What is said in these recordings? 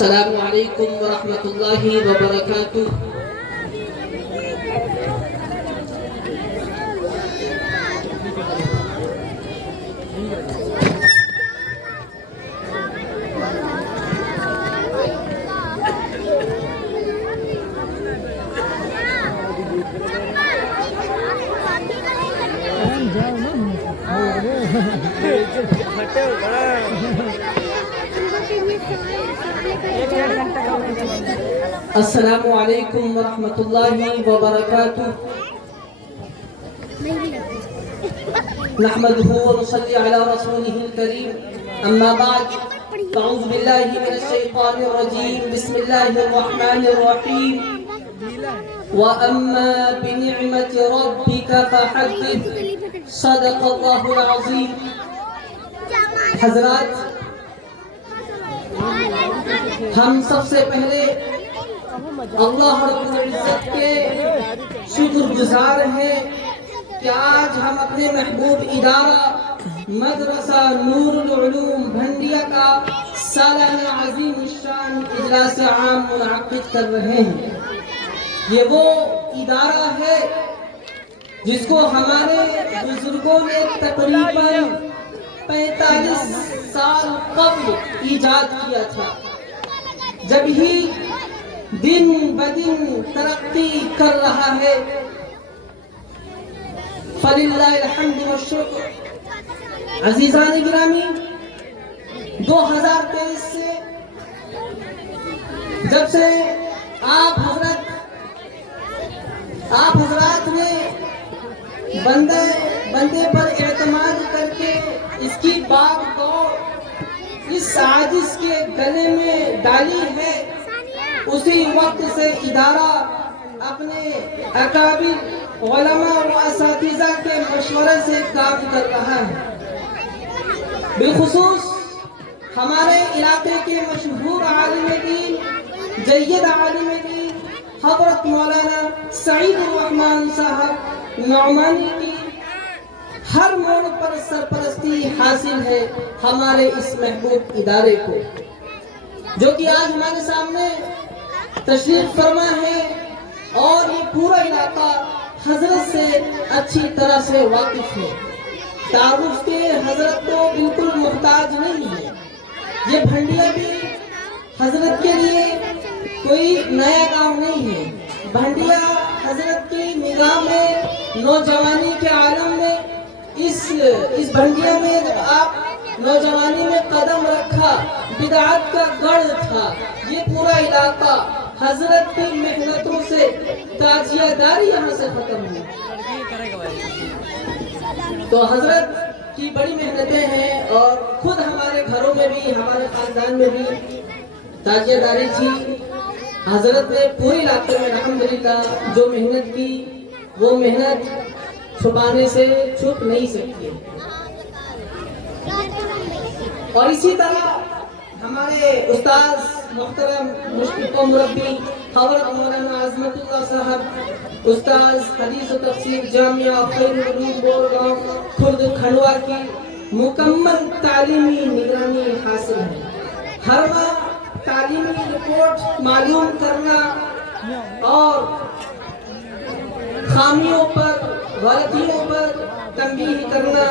السلام علیکم ورحمۃ اللہ وبرکاتہ۔ السلام علیکم ورحمۃ اللہ وبرکاتہ۔ نحمده ونصلي على رسوله الكريم، اما بعد فاعوذ باللہ من الشیطان الرجیم، بسم اللہ الرحمن الرحیم۔ وَأَمَّا بِنِعْمَةِ رَبِّكَ فَحَدِّثْ، صدق اللہ العظیم۔ حضرات، ہم سب سے پہلے اللہ رب العزت کے شکر گزار ہیں کہ آج ہم اپنے محبوب ادارہ مدرسہ نور العلوم بھنڈیا کا سالانہ عظیم الشان اجلاس عام منعقد کر رہے ہیں۔ یہ وہ ادارہ ہے جس کو ہمارے بزرگوں نے تقریباً 45 سال قبل ایجاد کیا تھا، جب ہی دن بدن ترقی کر رہا ہے۔ فللہ الحمد والشکر۔ عزیزان گرامی، 2023 سے جب سے آپ حضرات نے بندے پر اعتماد کر کے اس کی باب کو اس عاجز کے گلے میں ڈالی ہے، اسی وقت سے ادارہ اپنے اکابر علماء و اساتذہ کے مشورے سے کام کر رہا ہے۔ بالخصوص ہمارے علاقے کے مشہور عالم دین، جید عالم دین حضرت مولانا سعید الرحمن صاحب نعمانی کی ہر موڑ پر سرپرستی حاصل ہے ہمارے اس محبوب ادارے کو، جو کہ آج ہمارے سامنے تشریف فرما ہے، اور یہ پورا علاقہ حضرت سے اچھی طرح سے واقف ہے۔ تعارف کے حضرت تو بالکل محتاج نہیں ہے۔ یہ بھنڈیا بھی حضرت کے لیے کوئی نیا کام نہیں ہے۔ بھنڈیا حضرت کی نگاہ میں، نوجوانی کے عالم میں، اس بھنڈیا میں جب آپ نوجوانی میں قدم رکھا، بدعات کا گڑھ تھا یہ پورا علاقہ۔ حضرت کی محنتوں سے تاجیہ داری یہاں سے ختم ہوئی، تو حضرت کی بڑی محنتیں ہیں، اور خود ہمارے گھروں میں بھی، ہمارے خاندان میں بھی تاجیہ داری تھی۔ حضرت نے پورے علاقے میں الحمدللہ جو محنت کی، وہ محنت چھپانے سے چھپ نہیں سکتی ہے۔ اور اسی طرح ہمارے استاذ محترم مشفق و مربی حضرت مولانا عظمت اللہ صاحب، استاذ حدیث و تفسیر جامعہ خیر العلوم بورگاؤں خرد کھنڈوا کی مکمل تعلیمی نگرانی حاصل ہے۔ ہر ماہ تعلیمی رپورٹ معلوم کرنا اور خامیوں پر، غلطیوں پر تنبیہ کرنا،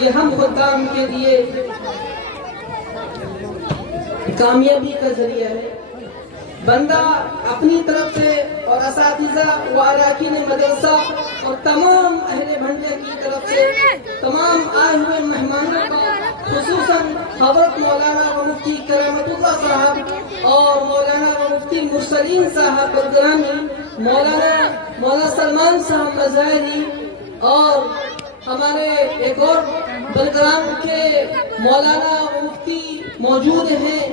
یہ ہم خدام کے لیے کامیابی کا ذریعہ ہے۔ بندہ اپنی طرف سے اور اساتذہ و اراکین مدرسہ اور تمام اہل بھنڈیا کی طرف سے تمام آئے ہوئے مہمانوں کا، خصوصاً حضرت مولانا و مفتی کرامت اللہ صاحب اور مولانا و مفتی مرسلین صاحب گرامی، مولانا سلمان صاحب مظاہری، اور ہمارے ایک اور بلگرام کے مولانا و مفتی موجود ہیں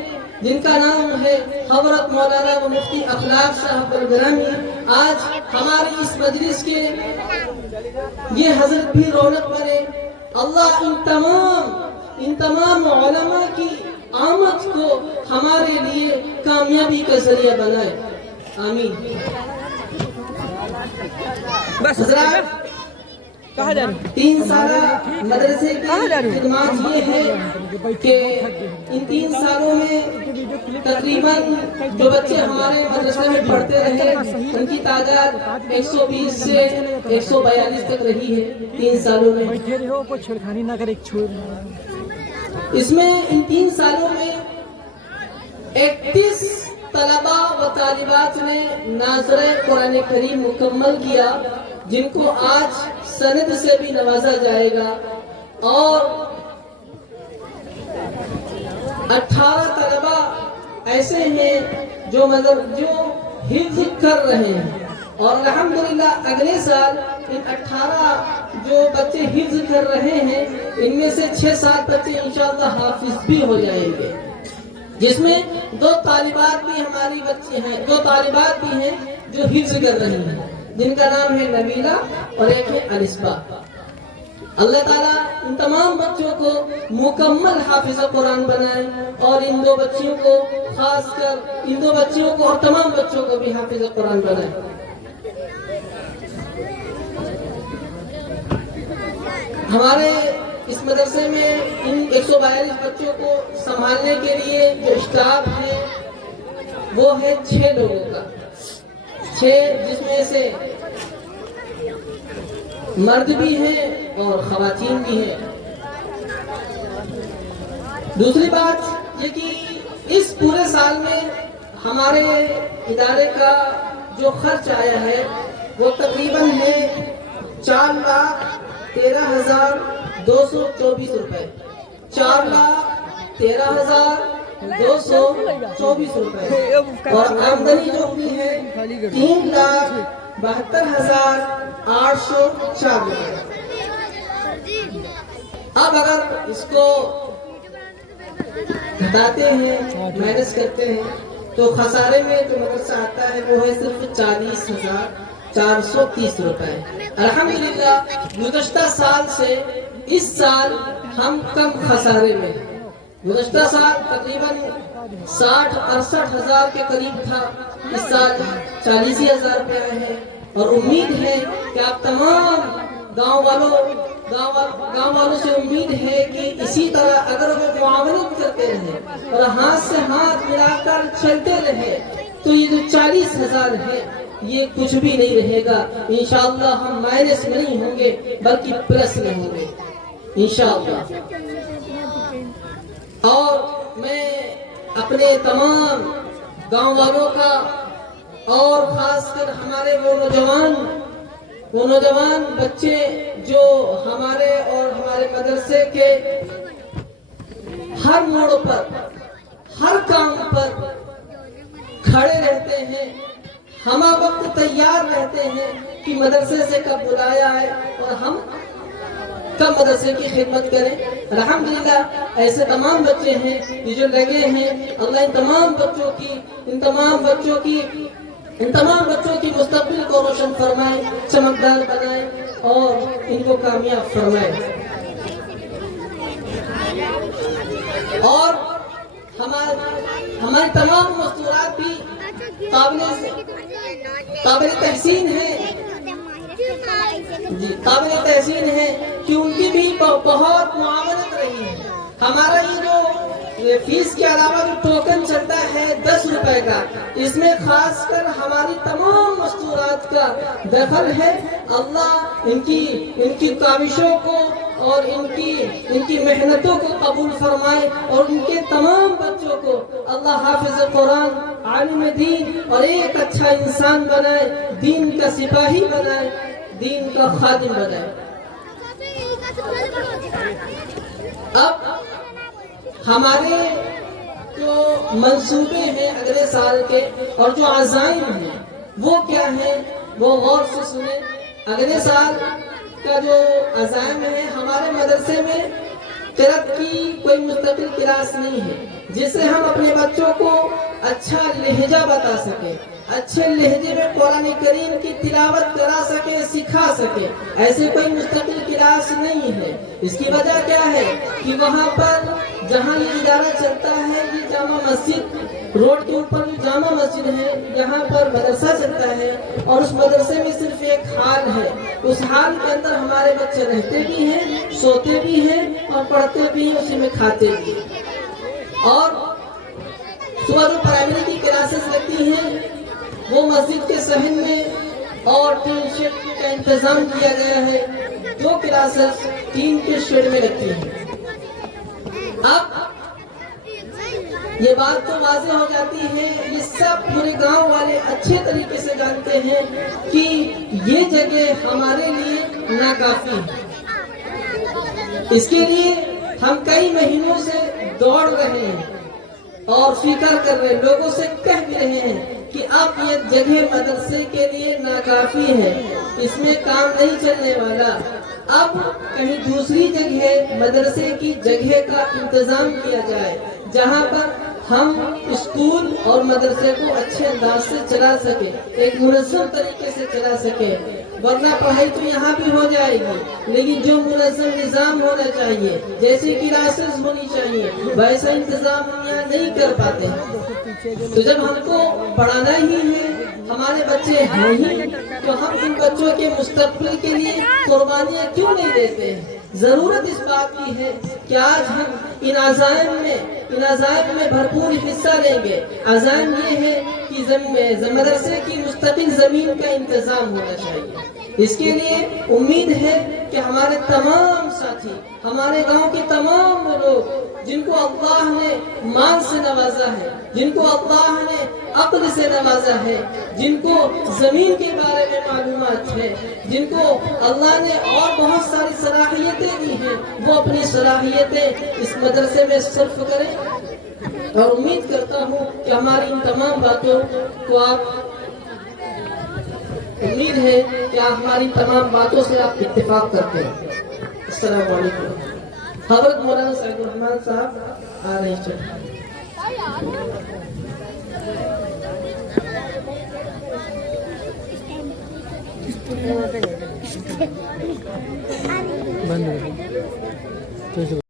جن کا نام ہے حضرت مولانا و مفتی اخلاق صاحب بلگرامی۔ آج ہماری اس مجلس کے یہ حضرت بھی رونق بنے۔ اللہ ان تمام علماء کی آمد کو ہمارے لیے کامیابی کا ذریعہ بنائے، آمین۔ حضرات، 3 سالہ مدرسے کی خدمات یہ ہے کہ ان 3 سالوں میں تقریباً جو بچے ہمارے مدرسے میں پڑھتے رہے ان کی تعداد 120 سے 142 تک رہی ہے 3 سالوں میں۔ اس میں ان 3 سالوں میں 31 طلباء و طالبات نے ناظرہ قرآن کریم مکمل کیا، جن کو آج سند سے بھی نوازا جائے گا، اور 18 طلباء ایسے ہیں جو حفظ کر رہے ہیں، اور الحمدللہ اگلے سال ان 18 جو بچے حفظ کر رہے ہیں ان میں سے 6-7 بچے انشاءاللہ حافظ بھی ہو جائیں گے، جس میں 2 طالبات بھی ہماری بچی ہیں، 2 طالبات بھی ہیں جو حفظ کر رہی ہیں، جن کا نام ہے نبیلہ اور ایک ہے انسبہ۔ اللہ تعالیٰ ان تمام بچوں کو مکمل حافظ قرآن بنائے، اور ان 2 بچیوں کو خاص کر ان 2 بچیوں کو اور تمام بچوں کو بھی حافظ قرآن بنائے۔ ہمارے اس مدرسے میں ان 142 بچوں کو سنبھالنے کے لیے جو اسٹاف ہے وہ ہے 6 لوگوں کا، 6 جس میں سے مرد بھی ہیں اور خواتین بھی ہیں۔ دوسری بات یہ کہ اس پورے سال میں ہمارے ادارے کا جو خرچ آیا ہے وہ تقریباً ہے 4,13,224 روپے، 4,13,224 روپے، اور آمدنی جو ہوئی ہے 3,72,804 روپے۔ اب اگر اس کو گھٹاتے ہیں، مائنس کرتے ہیں، تو خسارے میں جو مدرسہ آتا ہے وہ ہے صرف 40,430 روپے۔ الحمدللہ گزشتہ سال سے اس سال ہم کم خسارے میں ہیں۔ گزشتہ سال تقریباً 60-68 ہزار کے قریب تھا، اس سال 40,000 روپے آئے ہیں، اور امید ہے کہ آپ تمام گاؤں والوں سے امید ہے کہ اسی طرح اگر وہ معاونت کرتے رہے اور ہاتھ سے ہاتھ ملا کر چلتے رہے تو یہ جو 40,000 ہے یہ کچھ بھی نہیں رہے گا۔ انشاءاللہ ہم مائنس میں نہیں ہوں گے بلکہ پلس میں ہوں گے انشاءاللہ۔ اور میں اپنے تمام گاؤں والوں کا اور خاص کر ہمارے وہ نوجوان بچے جو ہمارے اور ہمارے مدرسے کے ہر موڑ پر ہر کام پر کھڑے رہتے ہیں، ہم وقت تیار رہتے ہیں کہ مدرسے سے کب بلایا ہے اور ہم کب مدرسے کی خدمت کریں۔ الحمدللہ ایسے تمام بچے ہیں جو لگے ہیں۔ اللہ ان تمام بچوں کی مستقبل کو روشن فرمائے، چمکدار بنائے اور ان کو کامیاب فرمائے۔ اور ہمارے تمام مستورات بھی قابل تحسین ہے، قابل تحسین ہے کہ ان کی بھی بہت معاونت رہی ہے۔ ہمارا یہ جو فیس کے علاوہ جو ٹوکن چلتا ہے 10 روپے کا، اس میں خاص کر ہماری تمام مستورات کا دخل ہے۔ اللہ ان کی کاوشوں کو اور ان کی محنتوں کو قبول فرمائے، اور ان کے تمام بچوں کو اللہ حافظ قرآن، عالم دین اور ایک اچھا انسان بنائے، دین کا سپاہی بنائے، دین کا خادم بنائے۔ اب ہمارے جو منصوبے ہیں اگلے سال کے اور جو عزائم ہیں وہ کیا ہیں، وہ غور سے سنیں۔ اگلے سال کا جو عزائم ہے، ہمارے مدرسے میں قرأت کی کوئی مستقل کلاس نہیں ہے جس سے ہم اپنے بچوں کو اچھا لہجہ بتا سکیں، اچھے لہجے میں قرآن کریم کی تلاوت کرا سکے، سکھا سکے، ایسے کوئی مستقل کلاس نہیں ہے۔ اس کی وجہ کیا ہے کہ وہاں پر جہاں یہ ادارہ چلتا ہے، یہ جامع مسجد روڈ کے اوپر جو جامع مسجد ہے یہاں پر مدرسہ چلتا ہے اور اس مدرسے میں صرف ایک ہال ہے. اس ہال کے اندر ہمارے بچے رہتے بھی ہیں, سوتے بھی ہیں اور پڑھتے بھی ہیں, اسی میں کھاتے بھی ہیں. اور صبح جو پرائمری کی کلاسز لگتی ہیں وہ مسجد کے صحن میں اور 3 شیڈ کا انتظام کیا گیا ہے. 2 کلاسز 3 کے شیڈ میں لگتی ہیں. اب یہ بات تو واضح ہو جاتی ہے, یہ سب پورے گاؤں والے اچھے طریقے سے جانتے ہیں کہ یہ جگہ ہمارے لیے ناکافی ہے. اس کے لیے ہم کئی مہینوں سے دوڑ رہے ہیں اور فکر کر رہے ہیں, لوگوں سے کہہ بھی رہے ہیں کہ اب یہ جگہ مدرسے کے لیے ناکافی ہے, اس میں کام نہیں چلنے والا. اب کہیں دوسری جگہ مدرسے کی جگہ کا انتظام کیا جائے جہاں پر ہم اسکول اور مدرسے کو اچھے انداز سے چلا سکیں, ایک منظم طریقے سے چلا سکیں. ورنہ پڑھائی تو یہاں بھی ہو جائے گی لیکن جو منظم نظام ہونا چاہیے, جیسے کلاسز ہونی چاہیے, ویسا انتظام ہم یہاں نہیں کر پاتے ہیں. تو جب ہم کو پڑھانا ہی ہے, ہمارے بچے ہیں ہی, تو ہم ان بچوں کے مستقبل کے لیے قربانیاں کیوں نہیں دیتے ہیں؟ ضرورت اس بات کی ہے کہ آج ہم ان عزائم میں بھرپور حصہ لیں گے. عزائم یہ ہے کہ مدرسے کی مستقل زمین کا انتظام ہونا چاہیے. اس کے لیے امید ہے کہ ہمارے تمام ساتھی, ہمارے گاؤں کے تمام لوگ جن کو اللہ نے مال سے نوازا ہے, جن کو اللہ نے عقل سے نوازا ہے, جن کو زمین کے بارے میں معلومات ہے, جن کو اللہ نے اور بہت ساری صلاحیتیں دی ہیں, وہ اپنی صلاحیتیں اس مدرسے میں صرف کریں. اور امید کرتا ہوں کہ ہماری ان تمام باتوں کو امید ہے کہ ہماری تمام باتوں سے آپ اتفاق کرتے ہیں. السلام علیکم. حضرت مولانا سعید الرحمان صاحب آ رہے ہیں. بند